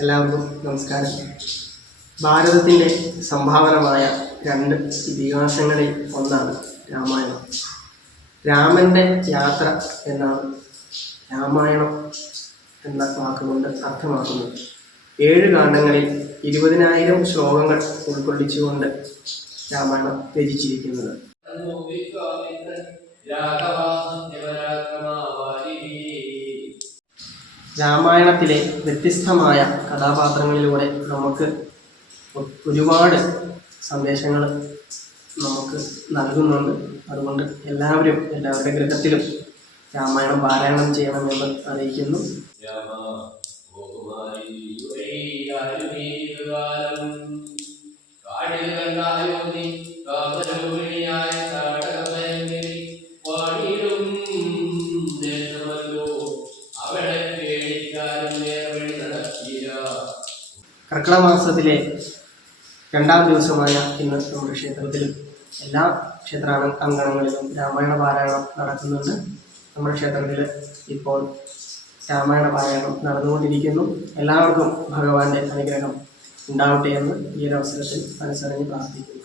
എല്ലാവർക്കും നമസ്കാരം. ഭാരതത്തിൻ്റെ സംഭാവനമായ രണ്ട് ഇതിഹാസങ്ങളിൽ ഒന്നാണ് രാമായണം. രാമൻ്റെ യാത്ര എന്നാണ് രാമായണം എന്ന വാക്കുകൊണ്ട് അർത്ഥമാക്കുന്നത്. 7 കാണ്ഡങ്ങളിൽ 20,000 ശ്ലോകങ്ങൾ ഉൾക്കൊള്ളിച്ചുകൊണ്ട് രാമായണം രചിച്ചിരിക്കുന്നത്. രാമായണത്തിലെ വ്യത്യസ്തമായ കഥാപാത്രങ്ങളിലൂടെ നമുക്ക് ഒരുപാട് സന്ദേശങ്ങൾ നമുക്ക് നൽകുന്നുണ്ട്. അതുകൊണ്ട് എല്ലാവരുടെ ഗൃഹത്തിലും രാമായണം പാരായണം ചെയ്യണമെന്ന് അറിയിക്കുന്നു. കർക്കിടക മാസത്തിലെ 2ാം ദിവസമായ ഇന്ന് നമ്മുടെ ക്ഷേത്രത്തിലും എല്ലാ അങ്കണങ്ങളിലും രാമായണ പാരായണം നടക്കുന്നുണ്ട്. നമ്മുടെ ക്ഷേത്രത്തിൽ ഇപ്പോൾ രാമായണ പാരായണം നടന്നുകൊണ്ടിരിക്കുന്നു. എല്ലാവർക്കും ഭഗവാന്റെ അനുഗ്രഹം ഉണ്ടാവട്ടെ എന്ന് ഈ ഒരു അവസരത്തിൽ മനസ്സറിഞ്ഞ് പ്രാർത്ഥിക്കുന്നു.